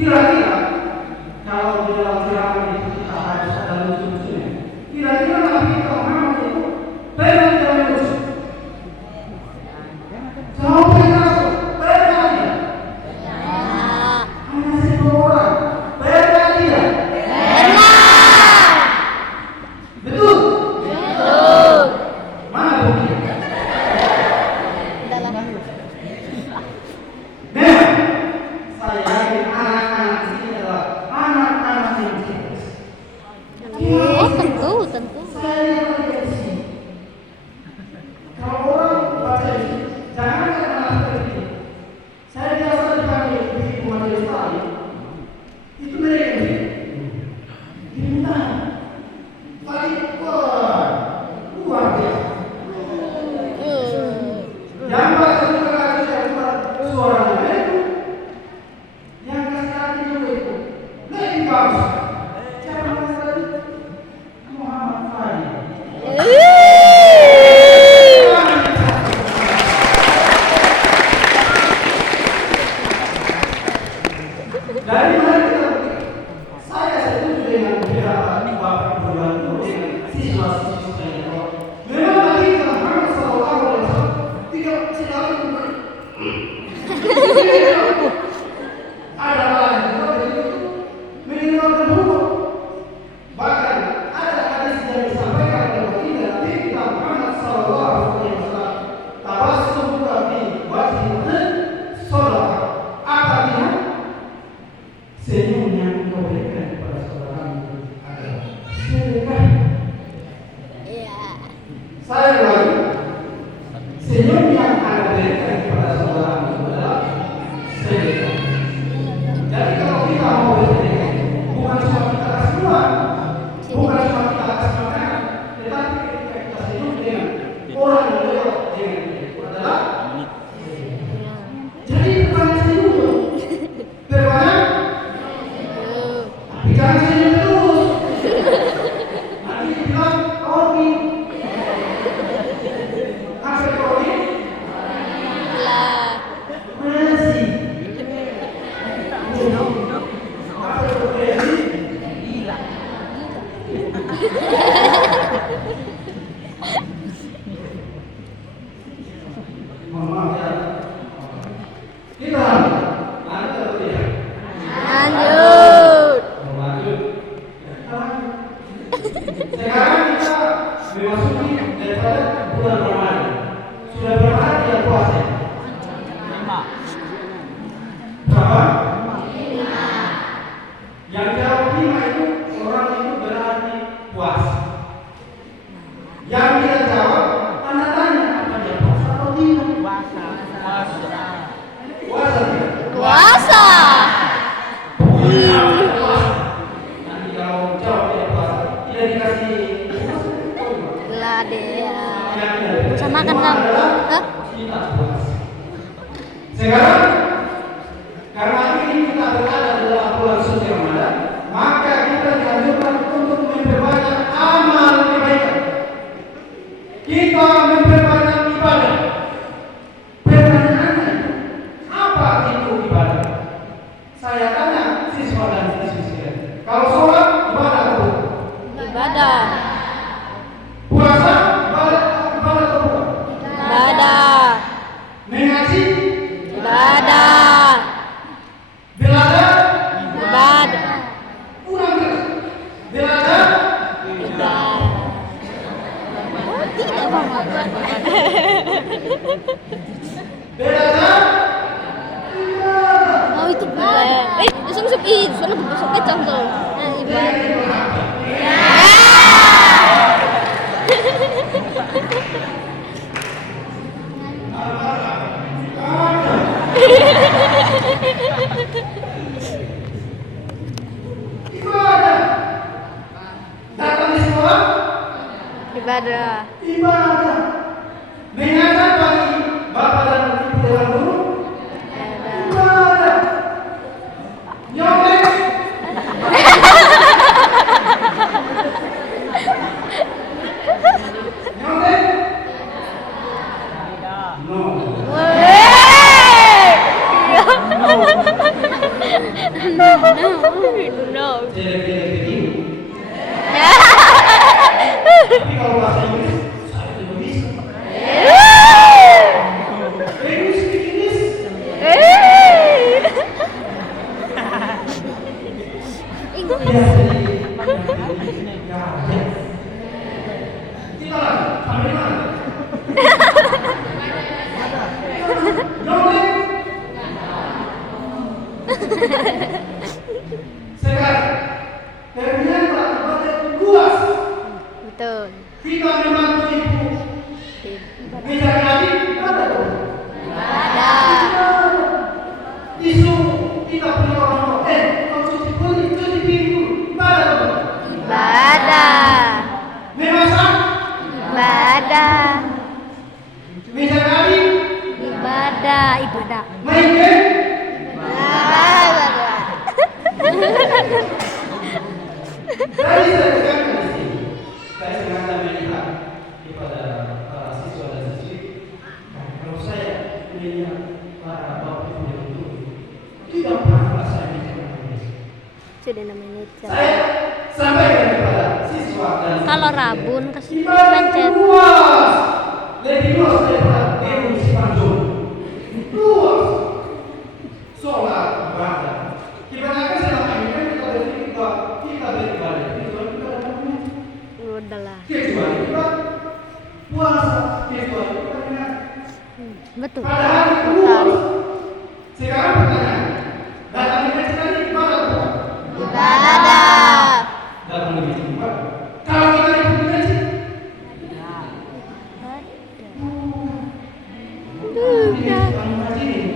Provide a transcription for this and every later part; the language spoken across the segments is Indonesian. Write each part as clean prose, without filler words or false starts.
Kira-kira kalau di dalam ceramah itu kita harus ada lucu-lucunya. Kira-kira Nabi kita Muhammad itu pernah tidak lucu? Sampai langsung pernah tidak? Hanya 10 orang pernah tidak? Betul? Mana buktinya? Memang saya yakin anak-anak ini adalah anak-anak yang cerdas. Tentu. Saya lihat dari sini. Kalau orang baca ini, jangan anak seperti ini. Saya biasa dipanggil di majelis taklim. Itu mereka ini. Gimana? Tadi luar biasa. Yang bahasa juga suaranya itu, yang kasih hati juga itu lebih bagus. Siapa nama tadi? Muhammad Fadi. Dari mana kita bukti? Saya setuju dengan beberapa bapak perguruan tinggi dengan siswa-siswa yang memang tadi Muhammad SAW tidak selalu ada hal yang juga begitu meninggalkan hukum. Bahkan ada hadis yang disampaikan oleh baginda Nabi kita Muhammad SAW, tabassumuka fi wajhihi sadaqah. Artinya senyum yang kau berikan kepada saudaramu adalah sedekah. Saya lagi senyum yang anda berikan kepada saudaramu adalah sedekah. Jadi kalau kita mau bersedekah, bukan cuma kita kasih uang, bukan cuma kita kasih makanan, tetapi ketika kita senyum dengan orang yang lewat dengan itu adalah jadi bukan senyum dong, berbanyak, tapi jangan senyum terus. Nanti dibilang kopi, apa kopi? Masih. Apa kopi? Hilang. Mohon maaf ya. Kita lanjut atau tidak? Lanjut. Lanjut. Sekarang kita memasuki daripada bulan Ramadan. Sudah berapa hari yang puasa? 5. Berapa? 5. Yang jawab 5 itu orang itu berarti puasa. Yang tidak jawab, Anda tanya apa dia puasa atau tidak? Puasa tidak? Puasa. Nanti kalau jawab dia puasa, tidak dikasih Gelade ya. yang tidak. Sama kan kamu? Hah? Kita puasa. Sekarang karena ini kita berada dalam bulan suci Ramadan, maka kita dianjurkan untuk memperbanyak amal kebaikan. Kita memperbanyak ibadah. Pertanyaannya, apa itu ibadah? Saya tanya siswa dan siswi sekalian. Kalau sholat ibadah atau bukan? Ibadah. Puasa ibadah atau bukan? Ibadah. Mengaji Ibadah. belajar Ibadah. kurang keras. Belajar Ibadah. Oh, tidak banget. belajar Oh, itu boleh. Sup itu soalnya besok kecam tuh. Nah, ibadah. ibadah. Datang di sekolah Ibadah. ibadah. Mengajar bagi bapak dan ibu dewan guru ibadah. Nyontek nyontek no. No. Sekarang, ternyata ibadah itu luas. Betul. Kita membantu ibu. Mencari adik, ibadah dong. Ada. Isu kita punya orang tua. Kalau cuci kulit, cuci piring, ibadah dong. Ibadah. Memasak, Ibadah. mencari adik, Ibadah. main game, Ibadah. Tadi saya tekankan di sini. Saya sengaja melihat kepada para siswa dan siswi. Kalau saya melihat para bapak ibu yang tua, tidak pernah saya bicara Inggris. Sudah namanya Saya sampaikan kepada siswa dan siswi. kalau rabun kasih Ibadah pencet. luas, lebih luas daripada ilmu Sipanjung. Luas. Sholat ibadah. Kebanyakan selama ini kan kita berpikir bahwa kita beribadah itu kita dapat mengaji. Udahlah. Kecuali kita puasa, kecuali kita mengaji. Betul. Padahal itu luas. Sekarang pertanyaan, datang di masjid tadi ibadah bukan? Ibadah. Datang di masjid ibadah. Kalau kita ikut di masjid, di masjid kami ngaji ini.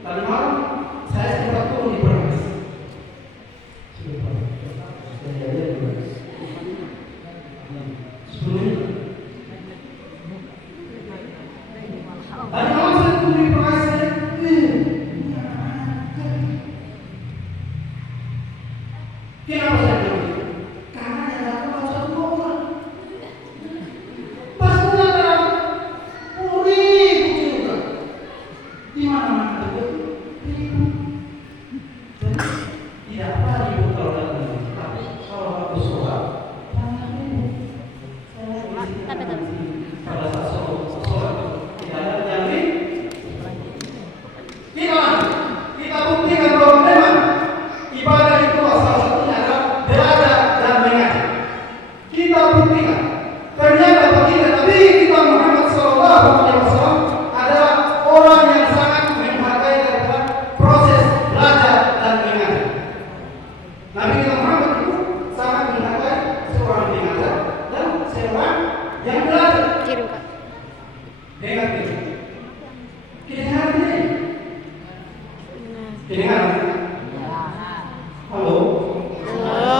Tadi malam saya sempat turun di Brebes. Tadi malam saya turun di Brebes. Kenapa saya bilang begitu? Karena yang datang baru satu orang. Pas pulang dalam 10.000 juga. Di mana-mana ada ribu. Jadi tidak apa ribu kalau datang ke kita. Kalau waktu sholat, jangan ribu. Tapi Pada saat sholat tidak ada yang ribu. Kita buktikan bahwa memang ibadah itu salah satunya adalah belajar dan mengaji. Kita buktikan. Ternyata baginda Nabi kita Muhammad SAW adalah orang yang sangat menghargai daripada proses belajar dan mengajar. Nabi kita Muhammad itu sangat menghargai seorang pengajar dan seorang yang belajar. kirim Kak. Dengar ini. Kedengaran ini. Kedengaran. Halo. Halo.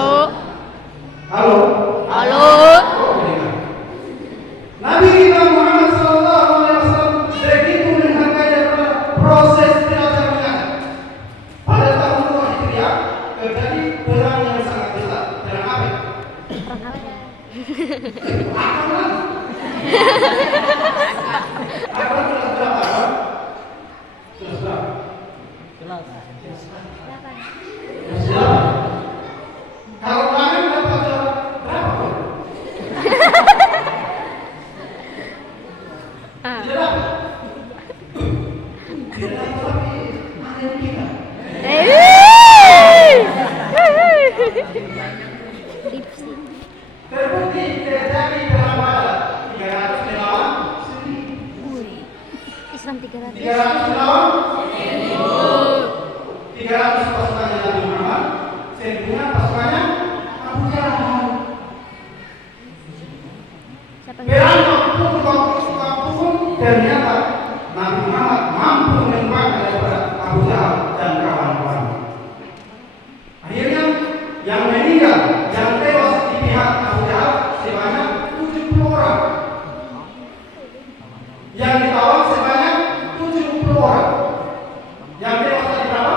Halo. Halo. Oh, kedengaran. Nabi kita Muhammad SAW begitu menghargai daripada proses belajar mengajar. Pada tahun 2 Hijriah terjadi perang yang sangat besar. Perang apa? Akbar. Akbar kelas berapa? Kelas berapa? Kelas 8. Kalau kalian dapat berapa? Tidak dapat. Tidak dapat tapi ada yang kita. Terbukti terjadi dalam pada 300 melawan 1.000. Islam 300. 300 melawan 300 pasukannya Nabi Muhammad, 1.000 pasukannya Abu Jahal. Siapa yang Perang apapun ternyata Nabi Muhammad mampu menembak daripada Abu Jahal dan kawan-kawan. Akhirnya yang meninggal, yang tewas di pihak Abu Jahal sebanyak 70 orang. Yang ditawan sebanyak 70 orang. Yang tewas tadi berapa?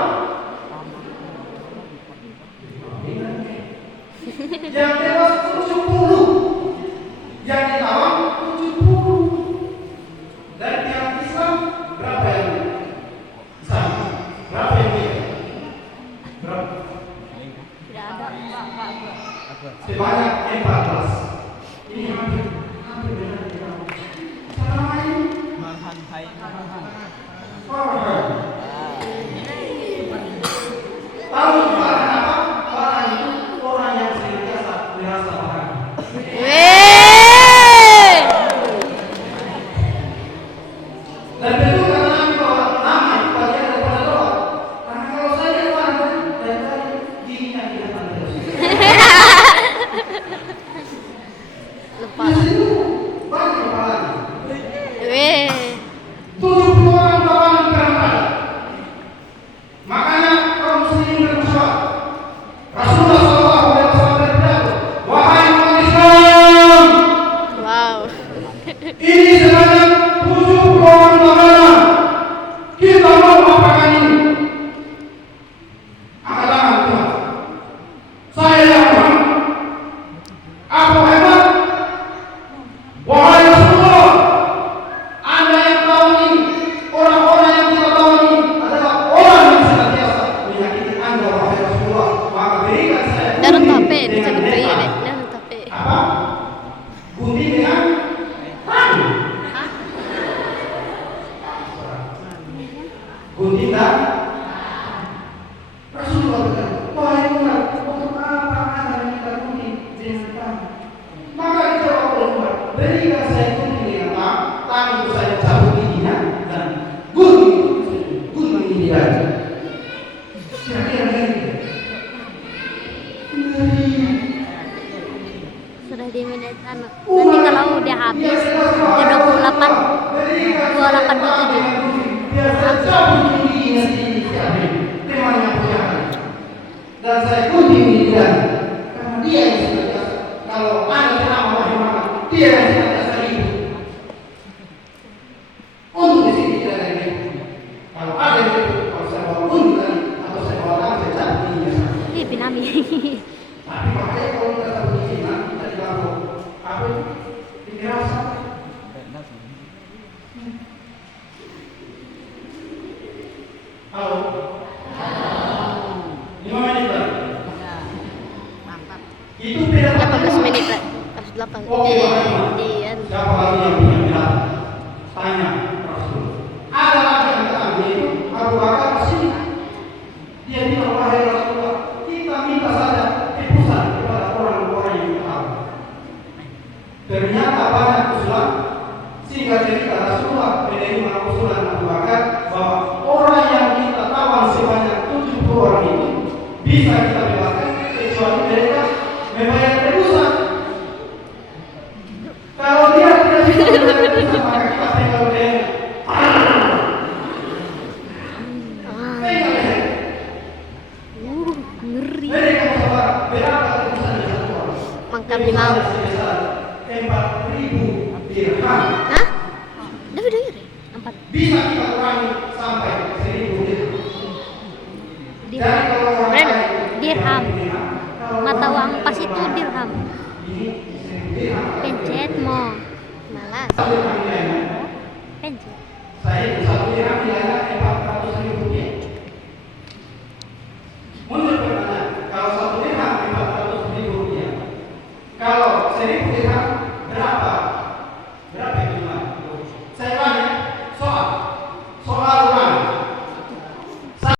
Yang tewas 70. Yang ditawan 70. Dan yang Islam berapa yang sama? Berapa yang beda? Berapa? tidak ada? Sebanyak 14. Ini hampir benar dengan cara main. Farhan. Tahu Farhan apa? Farhan itu orang yang senantiasa merasa bahagia. Weh. Dan betul kata Nabi bahwa nama itu bagian daripada doa. Karena gunting dan Rasulullah berkata, wahai Umar, untuk apa Anda minta gunting dengan tangan? Maka dijawab oleh Umar, berikan saya gunting dengan tangan itu saya cabut giginya dan gunting gigi lagi. Kira-kira begitu. Sudah di menit anu. Nanti kalau udah habis ya 28 dan saya gunting dia karena dia yang senantiasa kalau Anda ceramah wahai Muhammad, dia yang senantiasa hidup. Untuk di sini tidak ada yang hidup. Kalau ada yang hidup, kalau saya bawa gunting tadi atau saya bawa tangan, saya cabut giginya sana. Ih, pinami. Tapi makanya kalau kita cabut gigi nanti kita dibantu apa itu? Dirasa. Halo. 5 menit lagi. Itu beda 18 menit lah. Harus 8. Oke, Iya. siapa lagi yang punya pendapat? Tanya Rasul. Ada lagi yang kata itu Abu Bakar kesini. Dia bilang, wahai Rasulullah, kita minta saja tebusan kepada orang-orang yang kita tahu. Ternyata banyak usulan. Sehingga cerita Rasulullah menerima usulan Abu Bakar bahwa orang yang kita tawan sebanyak 70 orang itu bisa kita bebaskan kecuali mereka membayar tebusan. Kalau dia tidak bisa membayar tebusan maka kita tinggal dengan Ngeri. mereka saudara berapa tebusan yang satu orang? Mangkam 5. Sebesar 4.000 dirham. Hah? Dapat dengar ya? 4. Bisa kita kurangi sampai 1.000 dirham. Dirham. Berapa? Dirham. Mata uang pas itu dirham. Pencet mau. Malas.